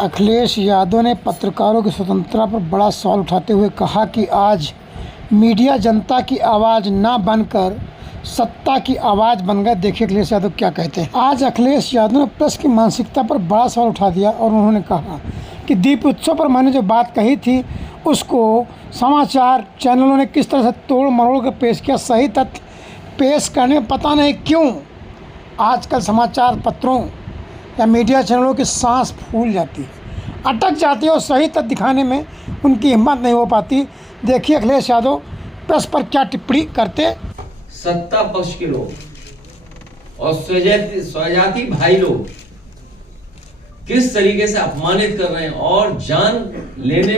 अखिलेश यादव ने पत्रकारों की स्वतंत्रता पर बड़ा सवाल उठाते हुए कहा कि आज मीडिया जनता की आवाज़ ना बनकर सत्ता की आवाज़ बन गए। देखिए अखिलेश यादव क्या कहते हैं। आज अखिलेश यादव ने प्रेस की मानसिकता पर बड़ा सवाल उठा दिया और उन्होंने कहा कि दीप उत्सव पर मैंने जो बात कही थी उसको समाचार चैनलों ने किस तरह से तोड़ मरोड़ कर पेश किया। सही तथ्य पेश करने में पता नहीं क्यों आजकल समाचार पत्रों या मीडिया चैनलों की सांस फूल जाती है, अटक जाती है और सही तथ्य दिखाने में उनकी हिम्मत नहीं हो पाती। देखिए अखिलेश यादव प्रेस पर क्या टिप्पणी करते। सत्ता पक्ष के लोग और स्वजाति भाई लोग किस तरीके से अपमानित कर रहे हैं और जान लेने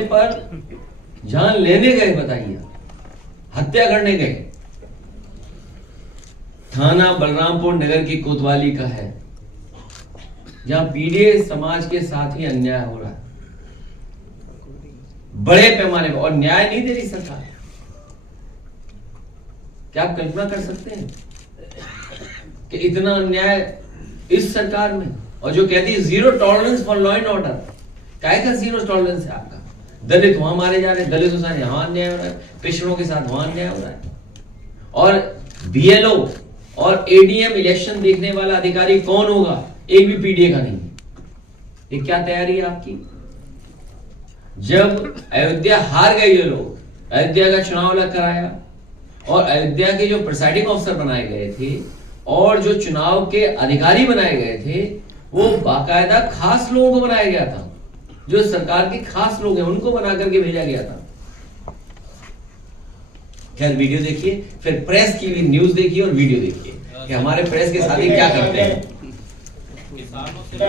गए, बताइए, हत्या करने गए। थाना बलरामपुर नगर की कोतवाली का है, जहां पीड़ित समाज के साथ ही अन्याय हो रहा है बड़े पैमाने पर, और न्याय नहीं दे रही सरकार। क्या आप कल्पना कर सकते हैं कि इतना अन्याय इस सरकार में, और जो कहती है zero tolerance for law and order. काय का जीरो टॉलरेंस है आपका? दलित वहां मारे जा रहे हैं, दलितों के साथ यहां अन्याय हो रहा है, पिछड़ों के साथ वहां अन्याय हो रहा है। और बीएलओ और एडीएम इलेक्शन देखने वाला अधिकारी कौन होगा? एक भी पीडीए का नहीं। ये क्या तैयारी है आपकी? जब अयोध्या हार गए ये लोग, अयोध्या का चुनाव अलग कराया और अयोध्या के जो प्रिसाइडिंग ऑफिसर बनाए गए थे और जो चुनाव के अधिकारी बनाए गए थे वो बाकायदा खास लोगों को बनाया गया था, जो सरकार के खास लोग हैं उनको बना करके भेजा गया था। खैर वीडियो देखिए, फिर प्रेस की भी न्यूज देखिए और वीडियो देखिए कि हमारे प्रेस के साथी क्या करते हैं।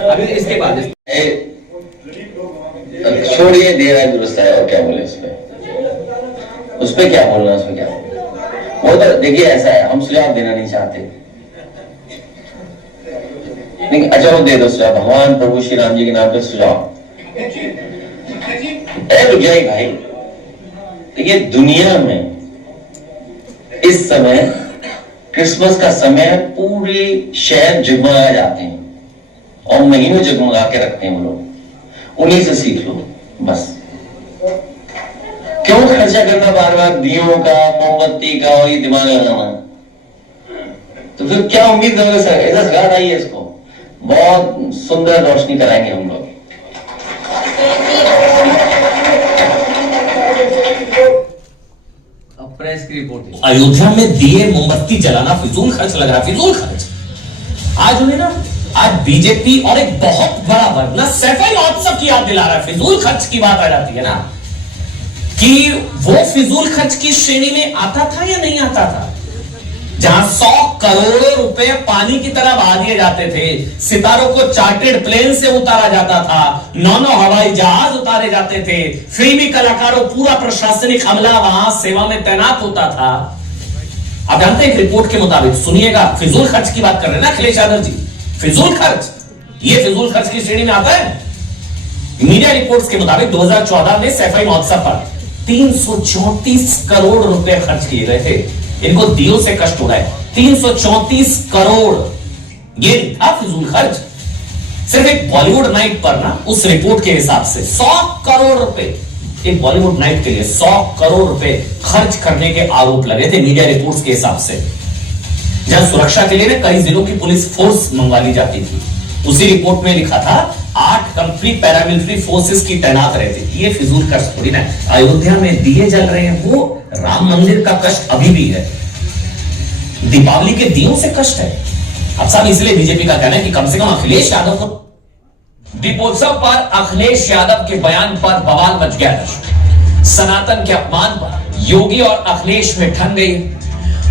अभी इसके बाद छोड़िए, दे रहा है दुरुस्त है, और क्या बोले उस पे क्या बोलना, उसमें क्या बोलना। वो तो देखिए ऐसा है, हम सुझाव देना नहीं चाहते, लेकिन अच्छा वो दे दो सुझाव, भगवान प्रभु श्री राम जी के नाम पे सुझाव। रुक जाए भाई, देखिए दुनिया में इस समय क्रिसमस का समय पूरे शहर जगमगा जाते हैं और महीनों जगमगा के रखते हैं वो लोग। उन्हीं से सीख लो बस। क्यों खर्चा करना बार बार दियों का, मोमबत्ती का, और ये दिमाग लगाना? तो फिर क्या उम्मीद करोगे सर? ऐसा सिखा रही है इसको, बहुत सुंदर रोशनी कराएंगे हम लोग। प्रेस की रिपोर्ट। अयोध्या में दिए मोमबत्ती जलाना फिजूल खर्च लग रहा, फिजूल खर्च। आज उन्हें ना, आज बीजेपी और एक बहुत बड़ा वर्ग ना सैफई महोत्सव की याद दिला रहा है। फिजूल खर्च की बात आ जाती है ना, कि वो फिजूल खर्च की श्रेणी में आता था या नहीं आता था, जहां 100 करोड़ रुपए पानी की तरह बहा दिए जाते थे, सितारों को चार्टेड प्लेन से उतारा जाता था, 9 हवाई जहाज उतारे जाते थे, फिल्मी कलाकारों पूरा प्रशासनिक अमला वहां सेवा में तैनात होता था। आप जानते हैं रिपोर्ट के मुताबिक, सुनिएगा, फिजूल खर्च की बात कर रहे हैं ना अखिलेश यादव जी, फिजूल खर्च, ये फिजूल खर्च की श्रेणी में आता है। मीडिया रिपोर्ट्स के मुताबिक 2014 में सैफई महोत्सव पर 334 करोड़ रुपए खर्च किए गए थे। इनको दियों से कष्ट हो रहा है। 334 करोड़, ये था फिजूल खर्च। सिर्फ एक बॉलीवुड नाइट पर ना, उस रिपोर्ट के हिसाब से 100 करोड़ रुपए एक बॉलीवुड नाइट के लिए 100 करोड़ रुपए खर्च करने के आरोप लगे थे मीडिया रिपोर्ट्स के हिसाब से। जहां सुरक्षा के लिए कई जिलों की पुलिस फोर्स मंगवा ली जाती थी। उसी रिपोर्ट में लिखा था 8 कंप्लीट पैरामिलिट्री फोर्सेस की तैनात रहती थी। ये फिजूल खर्च थोड़ी ना। अयोध्या में दिए जल रहे हैं, वो राम मंदिर का कष्ट अभी भी है, दीपावली के दियों से कष्ट है। अब साहब इसलिए बीजेपी का कहना है कि कम से कम अखिलेश यादव को। दीपोत्सव पर अखिलेश यादव के बयान पर बवाल मच गया। सनातन के अपमान पर योगी और अखिलेश में ठन गई।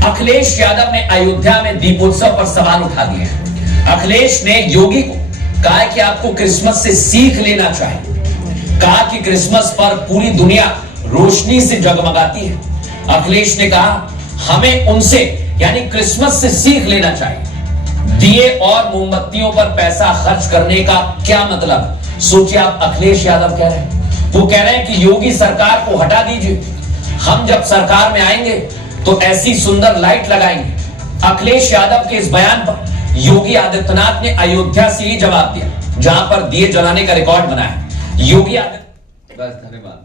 अखिलेश यादव ने अयोध्या में दीपोत्सव पर सवाल उठा दिए। अखिलेश ने योगी को कहा कि आपको क्रिसमस से सीख लेना चाहिए। कहा कि क्रिसमस पर पूरी दुनिया रोशनी से जगमगाती है। अखिलेश ने कहा हमें उनसे यानी क्रिसमस से सीख लेना चाहिए। दिए और मोमबत्तियों पर पैसा खर्च करने का क्या मतलब? सोचिए आप, अखिलेश यादव कह रहे हैं, वो कह रहे हैं कि योगी सरकार को हटा दीजिए, हम जब सरकार में आएंगे तो ऐसी सुंदर लाइट लगाएंगे। अखिलेश यादव के इस बयान पर योगी आदित्यनाथ ने अयोध्या से ही जवाब दिया, जहां पर दिए जलाने का रिकॉर्ड बनाया। योगी आदित्य बस धन्यवाद।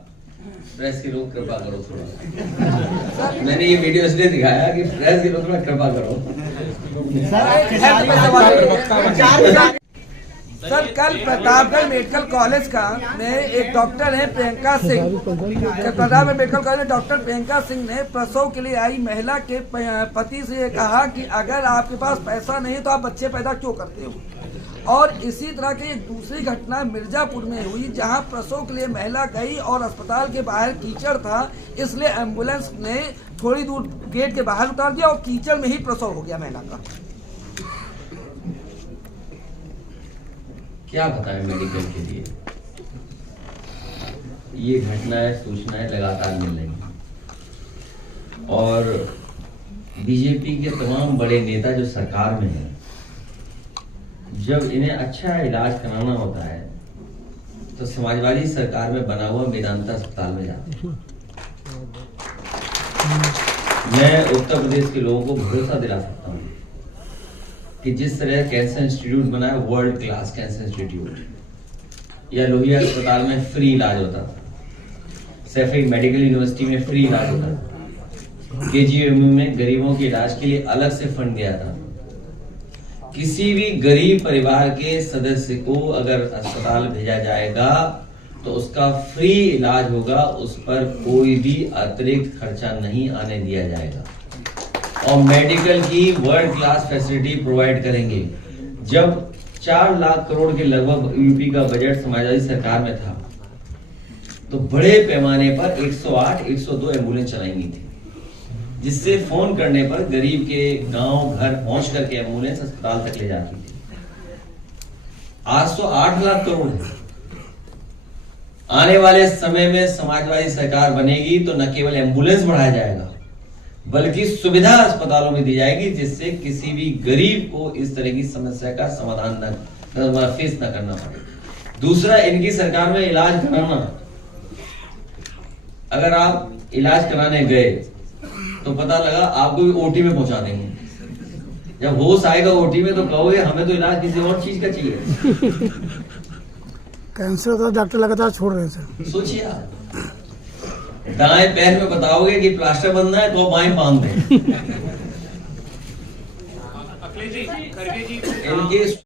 प्रेस की लोग कृपा करो थोड़ा। मैंने ये वीडियो इसलिए दिखाया कि प्रेस की लोग थोड़ा कृपा करो। सर कल प्रतापगढ़ मेडिकल कॉलेज का में एक डॉक्टर है प्रियंका सिंह, प्रतापगढ़ मेडिकल कॉलेज में डॉक्टर प्रियंका सिंह ने प्रसव के लिए आई महिला के पति से ये कहा कि अगर आपके पास पैसा नहीं तो आप बच्चे पैदा क्यों करते हो। और इसी तरह की एक दूसरी घटना मिर्जापुर में हुई जहां प्रसव के लिए महिला गई और अस्पताल के बाहर कीचड़ था, इसलिए एम्बुलेंस ने थोड़ी दूर गेट के बाहर उतार दिया और कीचड़ में ही प्रसव हो गया महिला का। क्या बताएं मेडिकल के लिए, ये घटनाएं सूचनाएं लगातार मिल रही हैं और बीजेपी के तमाम बड़े नेता जो सरकार में हैं, जब इन्हें अच्छा इलाज कराना होता है तो समाजवादी सरकार में बना हुआ मेदांता अस्पताल में जाते हैं। मैं उत्तर प्रदेश के लोगों को भरोसा दिला सकता हूँ कि जिस तरह कैंसर इंस्टीट्यूट बना है, वर्ल्ड क्लास कैंसर इंस्टीट्यूट, या लोहिया अस्पताल में फ्री इलाज होता था, सैफई मेडिकल यूनिवर्सिटी में फ्री इलाज होता था, केजीएमयू में गरीबों के इलाज के लिए अलग से फंड दिया था। किसी भी गरीब परिवार के सदस्य को अगर अस्पताल भेजा जाएगा तो उसका फ्री इलाज होगा, उस पर कोई भी अतिरिक्त खर्चा नहीं आने दिया जाएगा और मेडिकल की वर्ल्ड क्लास फैसिलिटी प्रोवाइड करेंगे। जब 4 लाख करोड़ के लगभग यूपी का बजट समाजवादी सरकार में था तो बड़े पैमाने पर 108, 102 एम्बुलेंस चलाई गई थी, जिससे फोन करने पर गरीब के गांव घर पहुंच करके एम्बुलेंस अस्पताल तक ले जाती थी। आज तो 8 लाख करोड़ है। आने वाले समय में समाजवादी सरकार बनेगी तो न केवल एम्बुलेंस बढ़ाया जाएगा बल्कि सुविधा अस्पतालों में दी जाएगी, जिससे किसी भी गरीब को इस तरह की समस्या का समाधान फेस न करना पड़े। दूसरा, इनकी सरकार में इलाज कराना, अगर आप इलाज कराने गए तो पता लगा आपको भी ओटी में पहुंचा देंगे। जब होश आएगा ओटी में तो कहोगे हमें तो इलाज किसी और चीज का चाहिए। कैंसर तो डॉक्टर लगातार छोड़ रहे हैं सर। सोचिए आप, दाएं पैर में बताओगे कि प्लास्टर बंधना है तो बाएं बांध दें। इनके